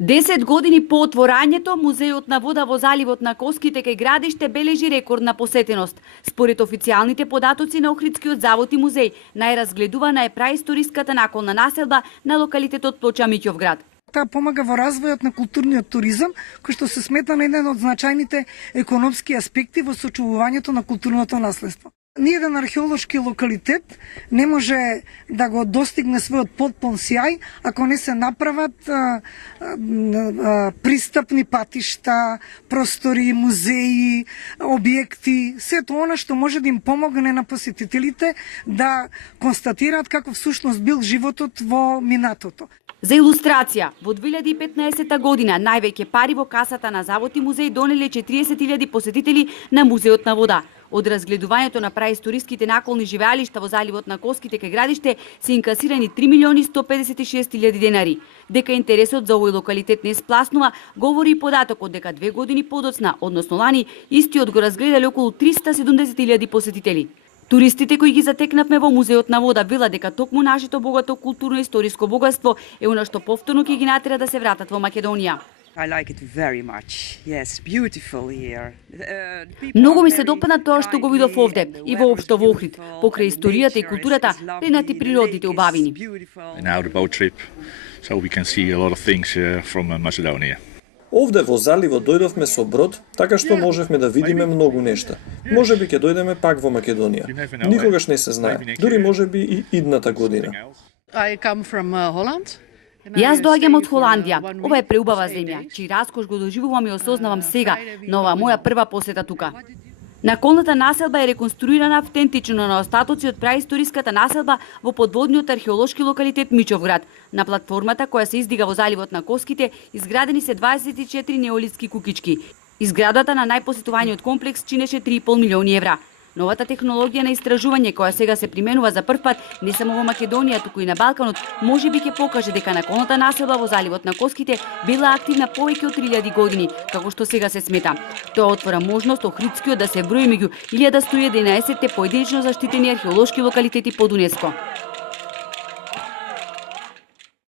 10 години по отворањето, Музеот на вода во заливот на Коските кај градиште бележи рекордна посетеност. Според официјалните податоци на Охридскиот завод и музеј, најразгледувана е праисториската наколна населба на локалитетот Плоча Миќовград. Таа помага во развојот на културниот туризам, кој што се смета на еден од значајните економски аспекти во сочувувањето на културното наследство. Ниеден археолошки локалитет не може да го достигне својот потпун сјај ако не се направат пристапни патишта, простори, музеи, објекти, сето она што може да им помогне на посетителите да констатираат како всушност бил животот во минатото. За илустрација, во 2015 година највеќе пари во касата на завод и музеј донеле 40.000 посетители на Музеот на вода. Од разгледувањето на праисториските наколни живеалишта во заливот на Коските кај градиште се инкасирани 3.156.000 денари. Дека интересот за овој локалитет не спласнува, говори и податокот дека 2 години подоцна, односно лани, истиот го разгледале околу 370.000 посетители. Туристите кои ги затекнавме во Музеот на вода велат дека токму нашето богато културно-историско богатство е она што повторно ќе ги натера да се вратат во Македонија. I like it very much. Yes, beautiful here. Многу ми се допадна тоа што го видов овде и воопшто во Охрид, покрај историјата и културата, ренати природните убавини. Now the boat trip, so we can see a lot of things from Macedonia. Овде во заливот дојдовме со брод, така што можевме да видиме многу нешта. Можеби ќе дојдеме пак во Македонија. Никогаш не се знае, дури можеби и идната година. I come from Holland. Јас доаѓам од Холандија. Ова е преубава земја, чиј раскош го доживувам и осознавам сега, на оваа моја прва посета тука. Наколната населба е реконструирана автентично на остатоци од праисториската населба во подводниот археолошки локалитет Миќовград. На платформата која се издига во заливот на Коските, изградени се 24 неолитски кукички. Изградата на најпосетуваниот комплекс чинеше 3,5 милиони евра. Новата технологија на истражување која сега се применува за прв пат не само во Македонија, туку и на Балканот, можеби ќе покаже дека наколната населба во заливот на Коските била активна повеќе од 3000 години, како што сега се смета. Тоа отвора можност Охридскиот да се брои меѓу 1111 поединечно заштитени археолошки локалитети под УНЕСКО.